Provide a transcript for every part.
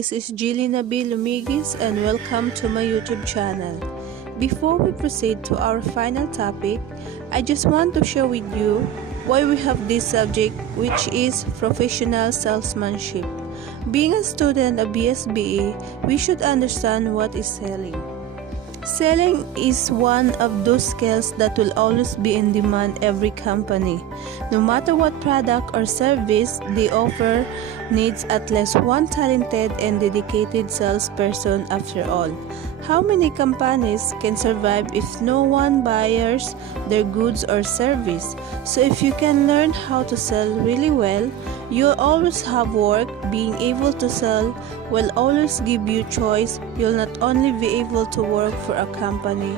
this is Gelina Lumiguis and welcome to my YouTube channel. Before we proceed to our final topic, I just want to share with you why we have this subject, which is professional salesmanship. Being a student of BSBA, we should understand what is selling. Selling is one of those skills that will always be in demand every company. No matter what product or service they offer, needs at least one talented and dedicated salesperson after all. How many companies can survive if no one buys their goods or service? So if you can learn how to sell really well, you'll always have work. Being able to sell will always give you choice. You'll not only be able to work for a company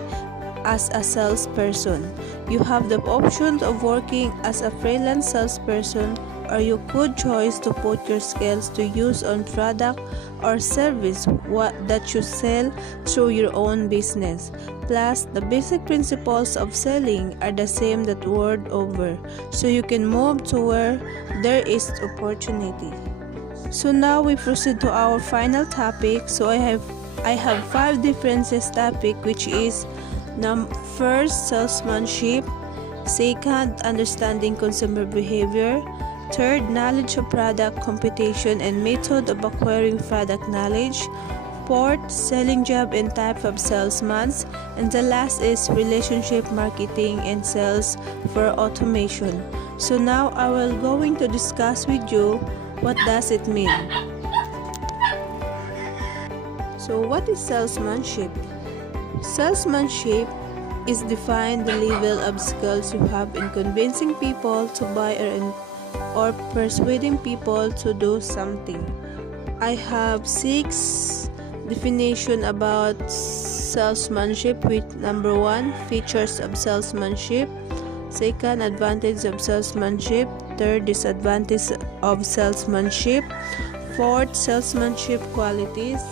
as a salesperson, you have the option of working as a freelance salesperson, or you could choose to put your skills to use on product or service that you sell through your own business. Plus, the basic principles of selling are the same that world over, so you can move to where there is opportunity. So now we proceed to our final topic. So I have 5 differences topic, which is first, salesmanship; second, understanding consumer behavior; third, knowledge of product, competition, and method of acquiring product knowledge; fourth, selling job and type of salesman; and the last is relationship marketing and sales for automation. So now I will going to discuss with you what does it mean. So what is salesmanship? Salesmanship is defined the level of skills you have in convincing people to buy or persuading people to do something. I have 6 definitions about salesmanship, with number 1, features of salesmanship; second, advantage of salesmanship; third, disadvantage of salesmanship; fourth, salesmanship qualities;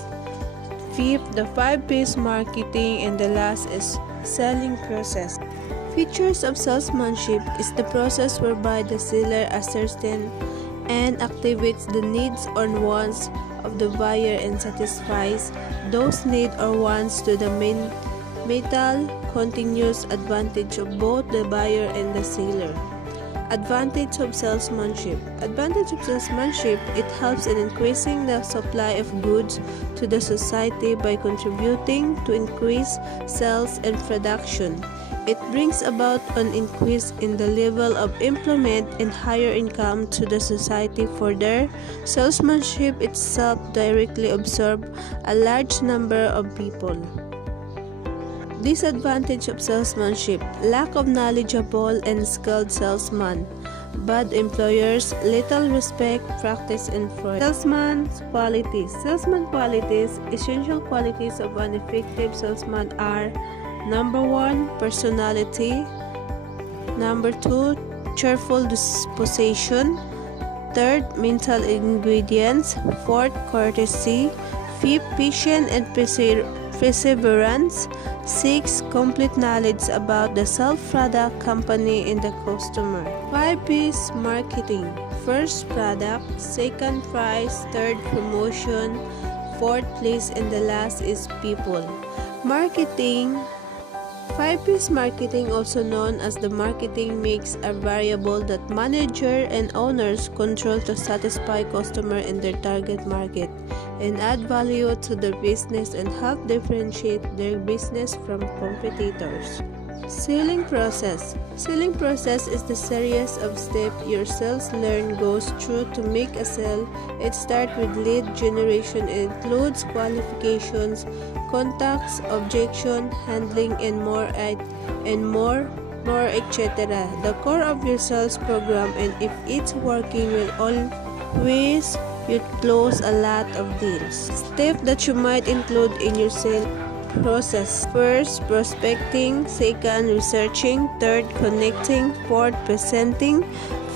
fifth, the 5 P's marketing; and the last is selling process. Features of salesmanship is the process whereby the seller ascertains and activates the needs or wants of the buyer and satisfies those needs or wants to the mutual continuous advantage of both the buyer and the seller. Advantage of salesmanship. Advantage of salesmanship, it helps in increasing the supply of goods to the society by contributing to increased sales and production. It brings about an increase in the level of employment and higher income to the society. Further, salesmanship itself directly absorbs a large number of people. Disadvantage of salesmanship: lack of knowledgeable and skilled salesman, bad employers, little respect, practice, and fraud. Salesman's qualities. Salesman qualities. Essential qualities of an effective salesman are: number 1, personality; number 2, cheerful disposition; third, mental ingredients; fourth, courtesy; fifth, patience and perseverance; 6, complete knowledge about the self-product, company, and the customer. 5 P's marketing: first, product; second, price; third, promotion; fourth, place; and the last is people. Marketing. 5 P's marketing, also known as the marketing mix, a variable that manager and owners control to satisfy customer in their target market and add value to their business and help differentiate their business from competitors. Selling process. Selling process is the series of steps your sales learn goes through to make a sale. It starts with lead generation. It includes qualifications, contacts, objection handling, and more, etc. The core of your sales program, and if it's working, will always you close a lot of deals. Steps that you might include in your sales process: first, prospecting; second, researching; third, connecting; fourth, presenting;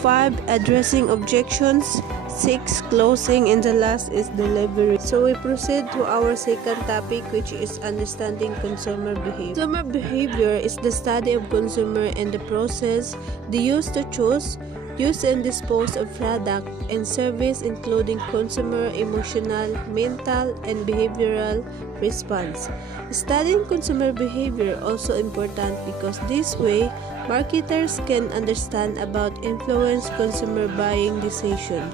5, addressing objections; 6, closing; and the last is delivery. So we proceed to our second topic, which is understanding consumer behavior. Consumer behavior is the study of consumer and the process they use to choose, use and dispose of product and service, including consumer emotional, mental, and behavioral response. Studying consumer behavior also important because this way marketers can understand about influence consumer buying decision.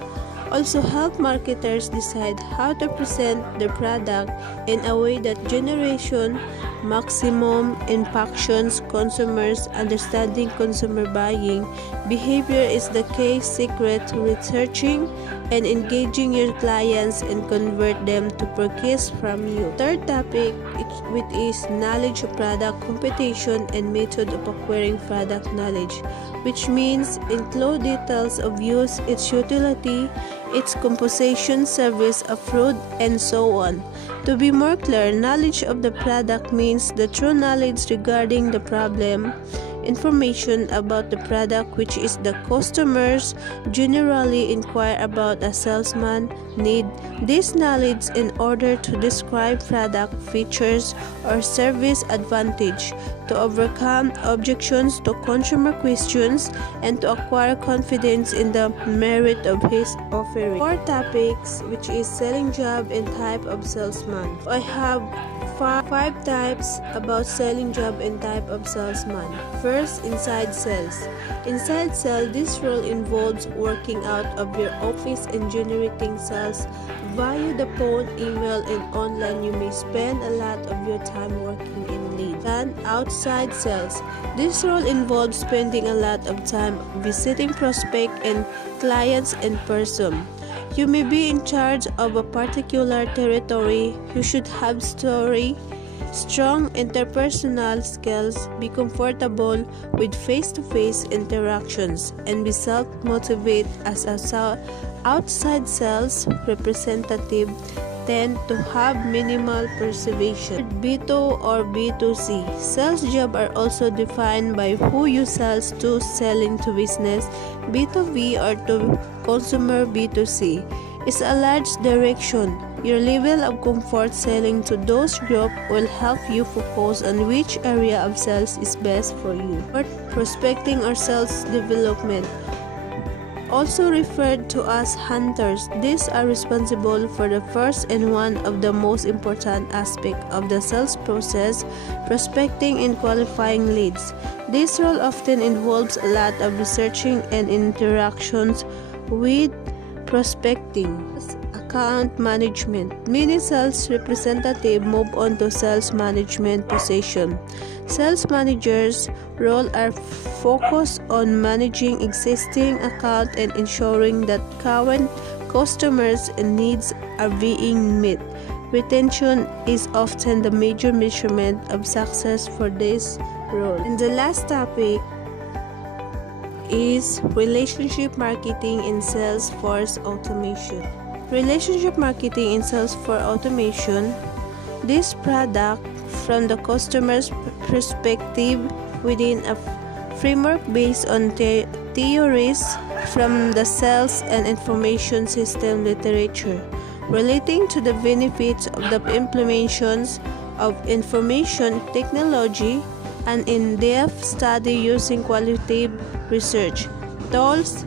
Also help marketers decide how to present their product in a way that generation maximum impactions consumers. Understanding consumer buying behavior is the key secret to researching and engaging your clients and convert them to purchase from you. Third topic, which is knowledge of product competition and method of acquiring product knowledge, which means include details of use, its utility, its composition, service of fruit, and so on. To be more clear, knowledge of the product means the true knowledge regarding the problem, information about the product which is the customers generally inquire about a salesman need. This knowledge in order to describe product features or service advantage, to overcome objections to consumer questions, and to acquire confidence in the merit of his offering. Four topics, which is selling job and type of salesman. I have five types about selling job and type of salesman. First, inside sales. Inside sales, this role involves working out of your office and generating sales via the phone, email, and online. You may spend a lot of your time working in lead. And outside sales, this role involves spending a lot of time visiting prospects and clients in person. You may be in charge of a particular territory. You should have strong interpersonal skills, be comfortable with face-to-face interactions, and be self-motivated. As an outside sales representative tend to have minimal persuasion. B2 or B2C. Sales jobs are also defined by who you sell to, selling to business. B2B or to consumer. B2C is a large direction. Your level of comfort selling to those groups will help you focus on which area of sales is best for you. Prospecting or sales development, also referred to as hunters. These are responsible for the first and one of the most important aspects of the sales process, prospecting and qualifying leads. This role often involves a lot of researching and interactions with prospecting. Account management. Many sales representatives move on to sales management position. Sales managers' role are focused on managing existing accounts and ensuring that current customers' needs are being met. Retention is often the major measurement of success for this role. And the last topic is relationship marketing in sales force automation. Relationship marketing in sales for automation. This product from the customer's perspective within a framework based on theories from the sales and information system literature relating to the benefits of the implementations of information technology, and in-depth study using qualitative research tools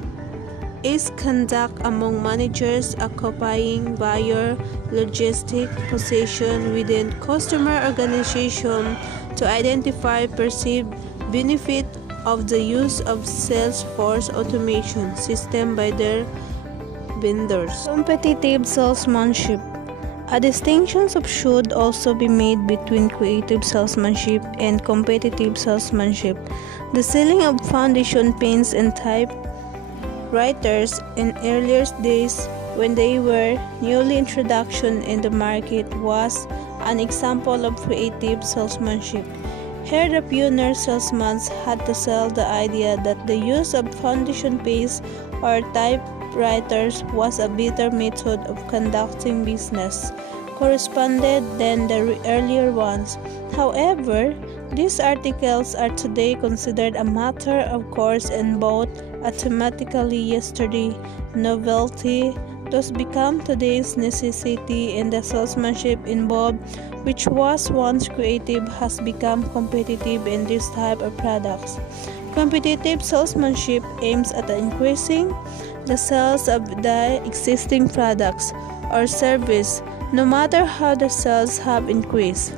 is conducted among managers occupying buyer logistic position within customer organization to identify perceived benefit of the use of Salesforce automation system by their vendors. Competitive salesmanship. A distinction should also be made between creative salesmanship and competitive salesmanship. The selling of foundation pens and typewriters in earlier days, when they were newly introduction in the market, was an example of creative salesmanship. Here, the pioneer salesman had to sell the idea that the use of foundation pens or typewriters was a better method of conducting business, corresponded than the earlier ones. However, these articles are today considered a matter of course and both automatically yesterday novelty thus become today's necessity, and the salesmanship involved, which was once creative, has become competitive in this type of products. Competitive salesmanship aims at increasing the sales of the existing products or service, no matter how the sales have increased.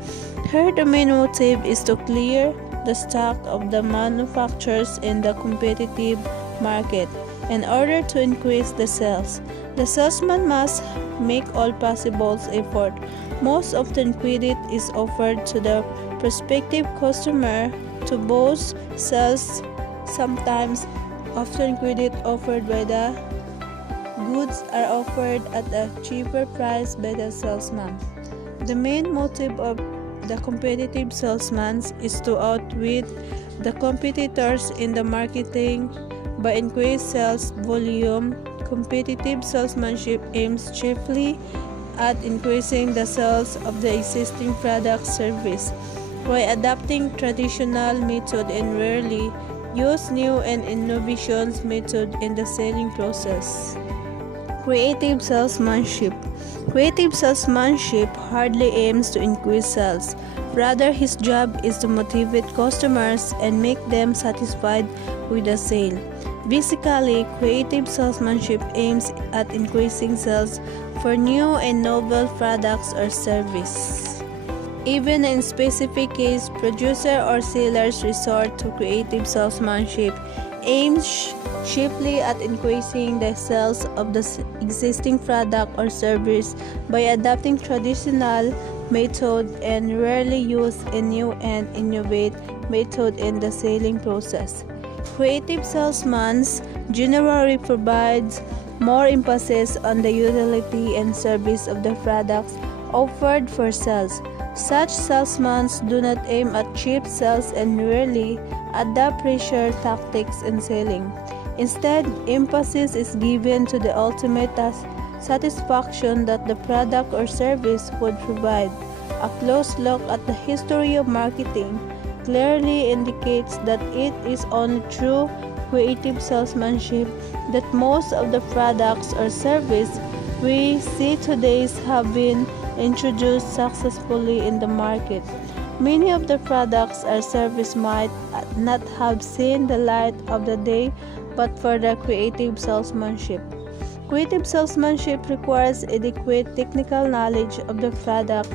Here, the main motive is to clear the stock of the manufacturers in the competitive market. In order to increase the sales, the salesman must make all possible effort. Most often, credit is offered to the prospective customer to boost sales. Sometimes, often credit offered by the goods are offered at a cheaper price by the salesman. The main motive of the competitive salesman is to outwit the competitors in the marketing by increased sales volume. Competitive salesmanship aims chiefly at increasing the sales of the existing product service by adapting traditional method and rarely use new and innovations method in the selling process. Creative salesmanship. Creative salesmanship hardly aims to increase sales. Rather, his job is to motivate customers and make them satisfied with the sale. Basically, creative salesmanship aims at increasing sales for new and novel products or services. Even in specific case, producer or sellers resort to creative salesmanship aims chiefly at increasing the sales of the existing product or service by adapting traditional method and rarely use a new and innovative method in the selling process. Creative salesmen generally provides more emphasis on the utility and service of the products offered for sales. Such salesmen do not aim at cheap sales and rarely adopt pressure tactics in selling. Instead, emphasis is given to the ultimate satisfaction that the product or service would provide. A close look at the history of marketing clearly indicates that it is only through creative salesmanship that most of the products or services we see today have been introduced successfully in the market. Many of the products or services might not have seen the light of the day but for the creative salesmanship. Creative salesmanship requires adequate technical knowledge of the product.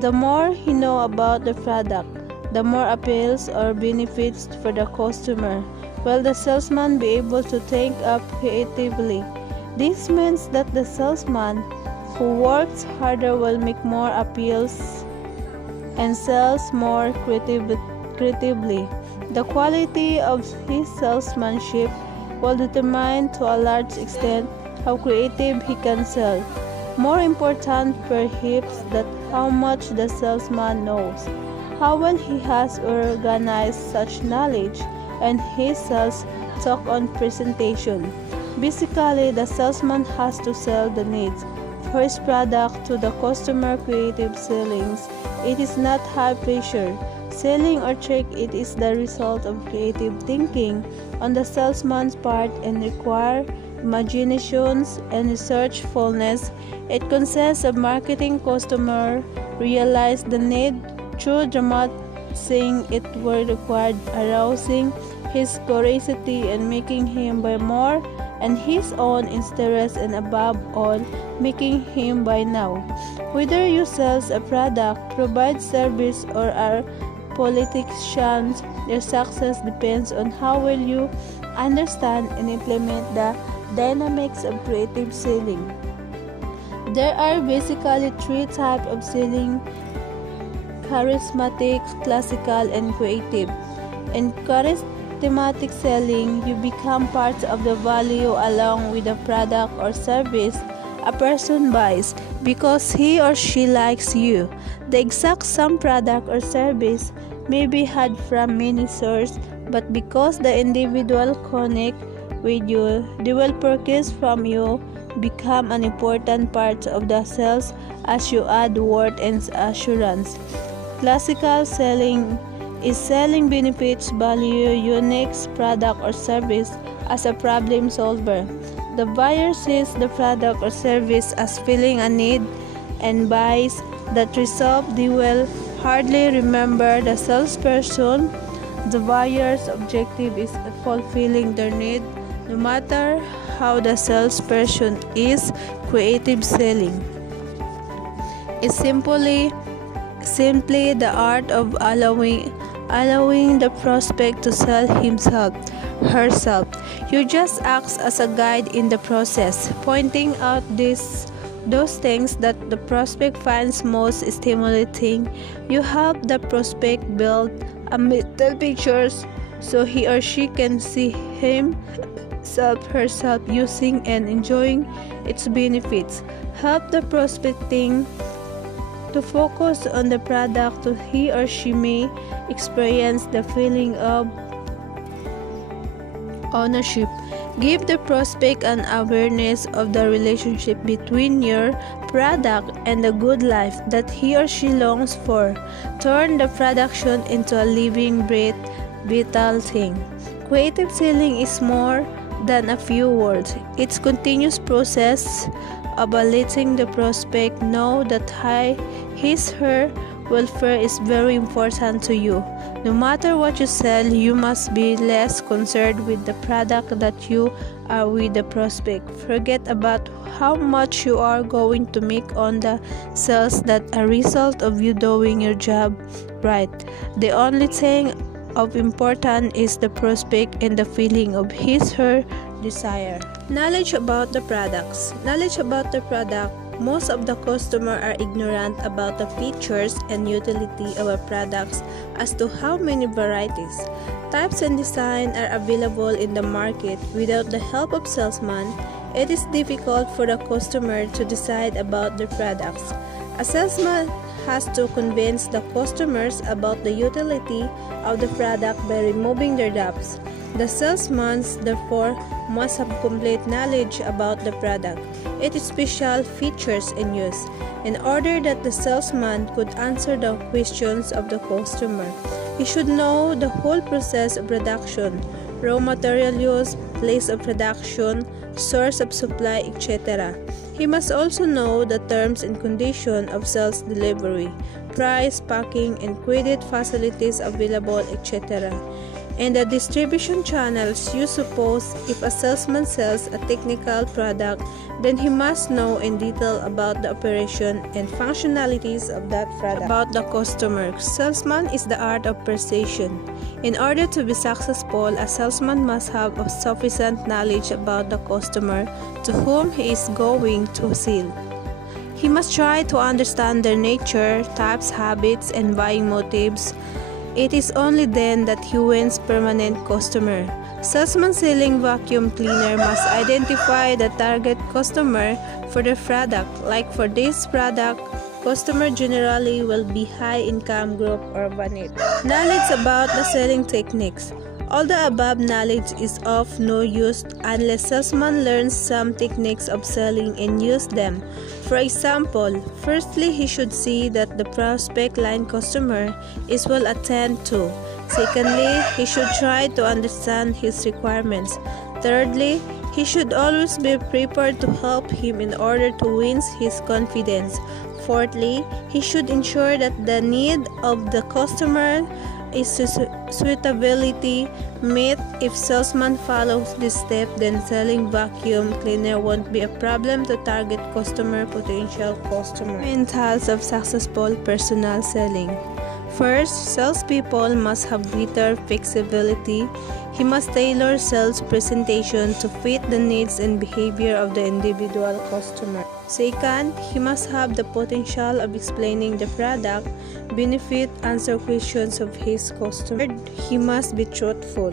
The more you know about the product, the more appeals or benefits for the customer, will the salesman be able to think up creatively. This means that the salesman who works harder will make more appeals and sells more creatively. The quality of his salesmanship will determine to a large extent how creative he can sell. More important perhaps that how much the salesman knows, how well he has organized such knowledge, and his sales talk on presentation. Basically, the salesman has to sell the needs for his product to the customer. Creative sellings, it is not high pressure selling or trick, it is the result of creative thinking on the salesman's part and require imaginations and researchfulness. It consists of marketing customer realize the need through dramatizing it will require arousing his curiosity and making him buy more and his own interest, and above all making him buy now. Whether you sell a product, provide service, or are politicians, your success depends on how well you understand and implement the dynamics of creative selling. There are basically three types of selling: charismatic, classical, and creative. In charismatic selling, you become part of the value along with the product or service a person buys because he or she likes you. The exact same product or service may be had from many sources, but because the individual connect with you, they will purchase from you, become an important part of the sales as you add worth and assurance. Classical selling is selling benefits, value, unique product or service as a problem solver. The buyer sees the product or service as filling a need and buys that result. They will hardly remember the salesperson The buyer's objective is fulfilling their need. No matter how the salesperson is, creative selling is simply the art of allowing the prospect to sell himself, herself. You just act as a guide in the process, pointing out those things that the prospect finds most stimulating. You help the prospect build a mental picture so he or she can see himself, herself using and enjoying its benefits. Help the prospecting to focus on the product so he or she may experience the feeling of ownership. Give the prospect an awareness of the relationship between your product and the good life that he or she longs for. Turn the production into a living, vital thing. Creative selling is more than a few words. It's continuous process of letting the prospect know that her welfare is very important to you. No matter what you sell, you must be less concerned with the product that you are with the prospect. Forget about how much you are going to make on the sales that a result of you doing your job right. The only thing of importance is the prospect and the feeling of her desire. Knowledge about the products. Knowledge about the product. Most of the customers are ignorant about the features and utility of a product as to how many varieties, types and design are available in the market. Without the help of salesman, it is difficult for the customer to decide about the products. A salesman has to convince the customers about the utility of the product by removing their doubts. The salesman, therefore, must have complete knowledge about the product, its special features and use, in order that the salesman could answer the questions of the customer. He should know the whole process of production, raw material use, place of production, source of supply, etc. He must also know the terms and conditions of sales delivery, price, packing, and credit facilities available, etc. And the distribution channels. You suppose if a salesman sells a technical product, then he must know in detail about the operation and functionalities of that product. About the customer. Salesman is the art of persuasion. In order to be successful, a salesman must have a sufficient knowledge about the customer to whom he is going to sell. He must try to understand their nature, types, habits, and buying motives. It is only then that he wins permanent customer. Salesman selling vacuum cleaner must identify the target customer for the product. Like for this product, customer generally will be high-income group or vanity. Knowledge about the selling techniques. All the above knowledge is of no use unless salesman learns some techniques of selling and use them. For example, firstly, he should see that the prospect line customer is well attended to. Secondly, he should try to understand his requirements. Thirdly, he should always be prepared to help him in order to win his confidence. Fourthly, he should ensure that the need of the customer is suitability met. If salesman follows this step, then selling vacuum cleaner won't be a problem to target potential customer. Fundamentals of successful personal selling. First, salespeople must have greater flexibility. He must tailor sales presentation to fit the needs and behavior of the individual customer. Second, he must have the potential of explaining the product, benefit, answer questions of his customer. Third, he must be truthful.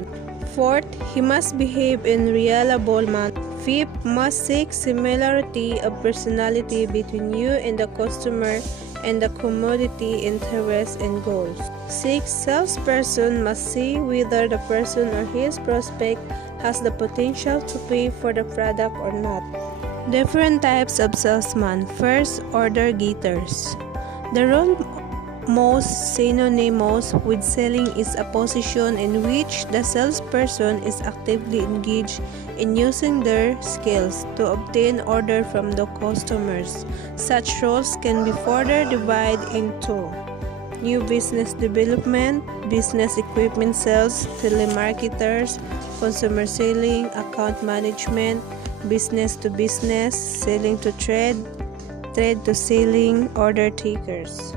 Fourth, he must behave in reliable manner. Fifth, must seek similarity of personality between you and the customer and the commodity, interests, and goals. 6. Salesperson must see whether the person or his prospect has the potential to pay for the product or not. Different types of salesman. First, order getters. The role most synonymous with selling is a position in which the salesperson is actively engaged in using their skills to obtain order from the customers. Such roles can be further divided into new business development, business equipment sales, telemarketers, consumer selling, account management, business to business, selling to trade, trade to selling, order takers.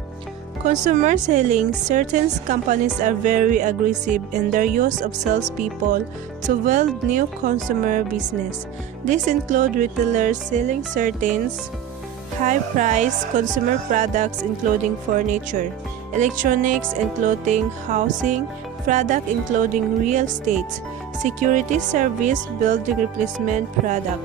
Consumer selling. Certain companies are very aggressive in their use of salespeople to build new consumer business. These include retailers selling certain high-priced consumer products including furniture, electronics and clothing, housing, product including real estate, security service, building replacement product,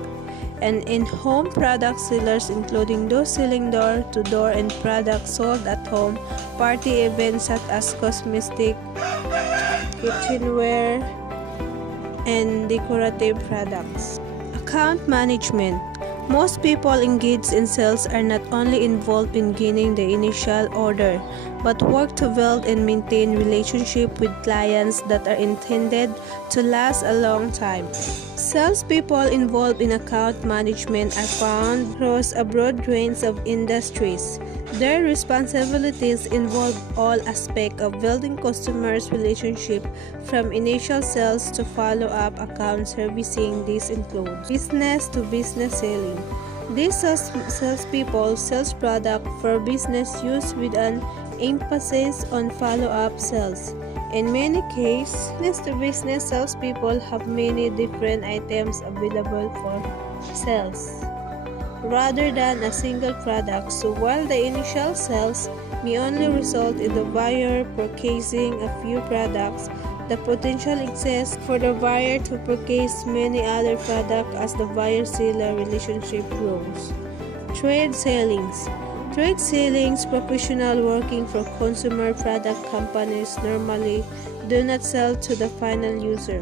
and in-home product sellers including those selling door-to-door and products sold at home, party events such as cosmetic, kitchenware, and decorative products. Account management. Most people engaged in sales are not only involved in gaining the initial order, but work to build and maintain relationships with clients that are intended to last a long time. Salespeople involved in account management are found across a broad range of industries. Their responsibilities involve all aspects of building customers' relationship, from initial sales to follow-up account servicing. This includes business-to-business selling. These salespeople sell products for business use with an emphasis on follow-up sales. In many cases, business-to-business salespeople have many different items available for sales, rather than a single product. So while the initial sales may only result in the buyer purchasing a few products, the potential exists for the buyer to purchase many other products as the buyer-seller relationship grows. Trade sellings. Trade sellings professionals working for consumer product companies normally do not sell to the final user.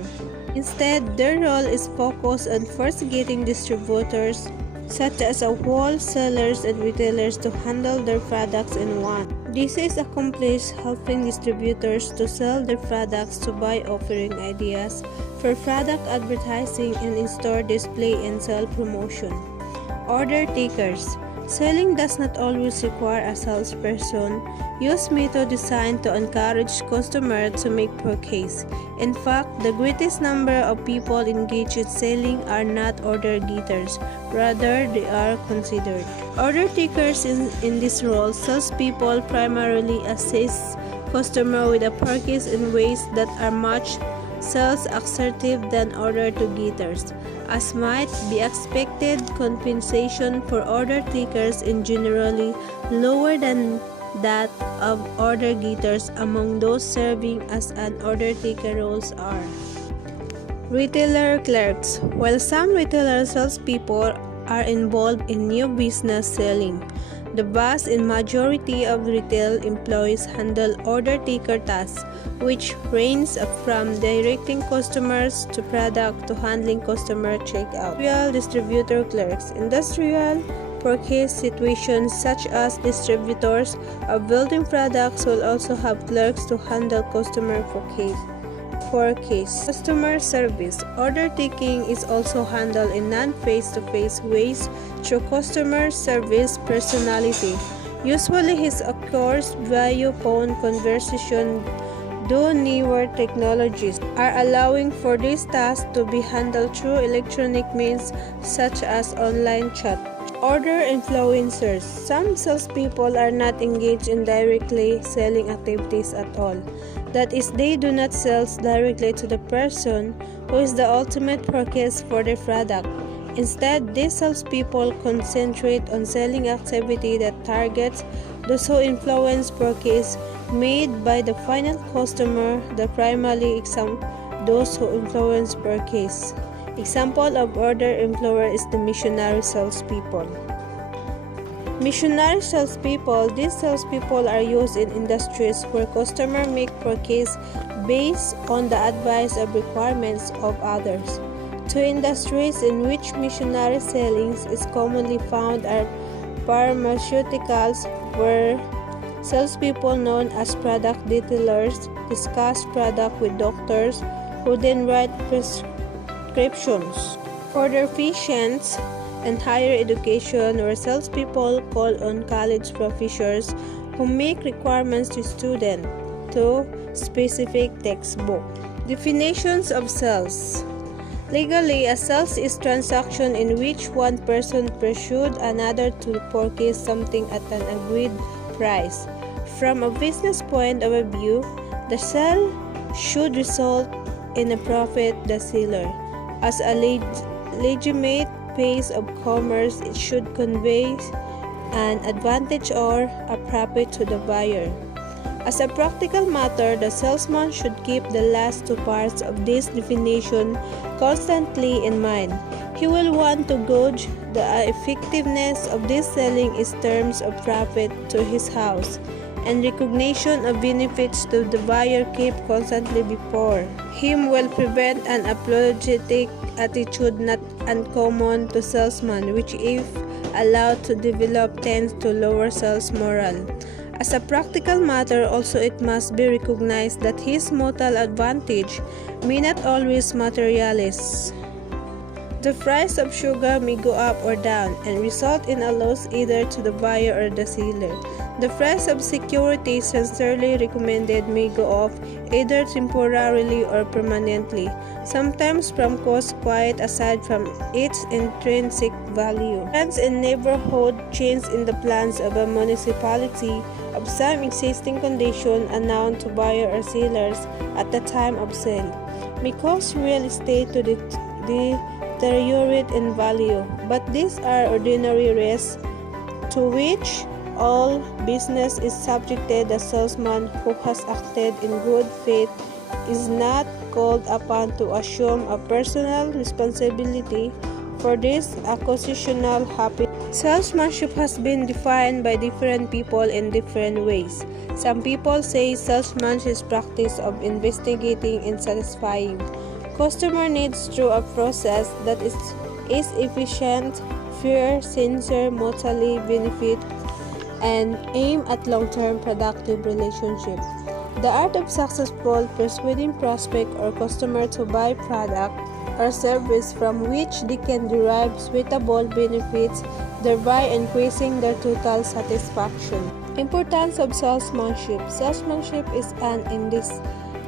Instead, their role is focused on first getting distributors such as wholesalers and retailers to handle their products in one. This is accomplished helping distributors to sell their products to by offering ideas for product advertising and in-store display and sale promotion. Order takers. Selling does not always require a salesperson. Use method designed to encourage customers to make purchase. In fact, the greatest number of people engaged in selling are not order getters, rather they are considered order takers. In this role, salespeople primarily assist customers with a purchase in ways that are much sales assertive than order to getters. As might be expected, compensation for order takers is generally lower than that of order getters among those serving as an order taker roles are. Retailer clerks. While some retailer salespeople are involved in new business selling, the vast majority of retail employees handle order taker tasks, which range from directing customers to product to handling customer checkout. Industrial distributor clerks. Industrial purchase situations such as distributors of building products will also have clerks to handle customer purchase. Customer service. Order taking is also handled in non-face-to-face ways through customer service personality. Usually this occurs via phone conversation, though newer technologies are allowing for this task to be handled through electronic means such as online chat. Order influencers. Some salespeople are not engaged in directly selling activities at all. That is, they do not sell directly to the person who is the ultimate purchase for their product. Instead, these salespeople concentrate on selling activity that targets those who influence purchase made by the final customer, the primarily those who influence purchase. Example of order influencer is the missionary salespeople. Missionary salespeople. These salespeople are used in industries where customers make purchase based on the advice or requirements of others. Two industries in which missionary selling is commonly found are pharmaceuticals, where salespeople known as product detailers discuss product with doctors who then write prescriptions for their patients, and higher education, where salespeople call on college professors who make requirements to student. 2. Specific textbook. Definitions of sales. Legally, a sales is transaction in which one person pursued another to purchase something at an agreed price. From a business point of view, the sale should result in a profit the seller. As a legitimate phase of commerce, it should convey an advantage or a profit to the buyer. As a practical matter, the salesman should keep the last two parts of this definition constantly in mind. He will want to gauge the effectiveness of this selling in terms of profit to his house and recognition of benefits to the buyer keep constantly before him will prevent an apologetic attitude not uncommon to salesmen, which if allowed to develop tends to lower sales morale. As a practical matter, also it must be recognized that his mortal advantage may not always materialize. The price of sugar may go up or down and result in a loss either to the buyer or the seller. The price of security sincerely recommended may go off either temporarily or permanently, sometimes from cost quite aside from its intrinsic value. Plans in neighborhood change in the plans of a municipality of some existing condition announced to buyer or sellers at the time of sale may cause real estate to deteriorate in value, but these are ordinary risks to which all business is subjected. The salesman who has acted in good faith is not called upon to assume a personal responsibility for this acquisitional happiness. Salesmanship has been defined by different people in different ways. Some people say salesmanship is practice of investigating and satisfying customer needs through a process that is efficient, fair, sincere, mutually benefit, and aim at long-term productive relationship. The art of successful persuading prospect or customer to buy product or service from which they can derive suitable benefits, thereby increasing their total satisfaction. Importance of salesmanship. Salesmanship is an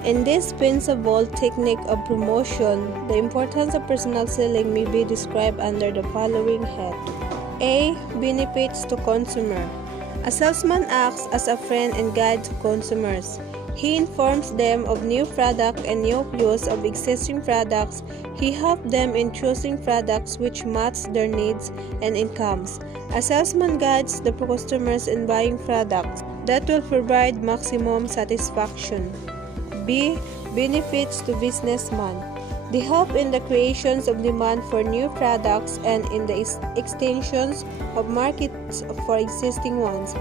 indispensable technique of promotion. The importance of personal selling may be described under the following head. A. Benefits to consumer. A salesman acts as a friend and guide to consumers. He informs them of new products and new use of existing products. He helps them in choosing products which match their needs and incomes. A salesman guides the customers in buying products that will provide maximum satisfaction. B. Benefits to businessmen. They help in the creations of demand for new products and in the extensions of markets for existing ones.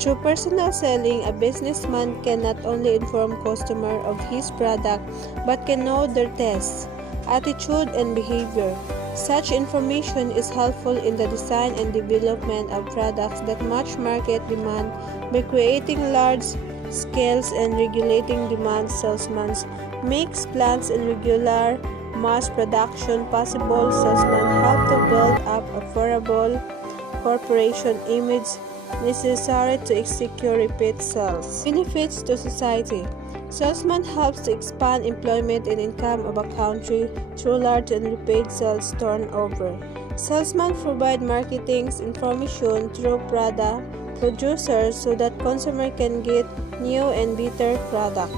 Through personal selling, a businessman can not only inform customer of his product but can know their tastes, attitude, and behavior. Such information is helpful in the design and development of products that match market demand by creating large scales and regulating demand. Salesmen makes plans in regular mass production possible. Salesmen help to build up a favorable corporation image necessary to execute repeat sales. Benefits to society. Salesman helps to expand employment and income of a country through large and repeat sales turnover. Salesmen provide marketing information through product producers so that consumer can get new and better product.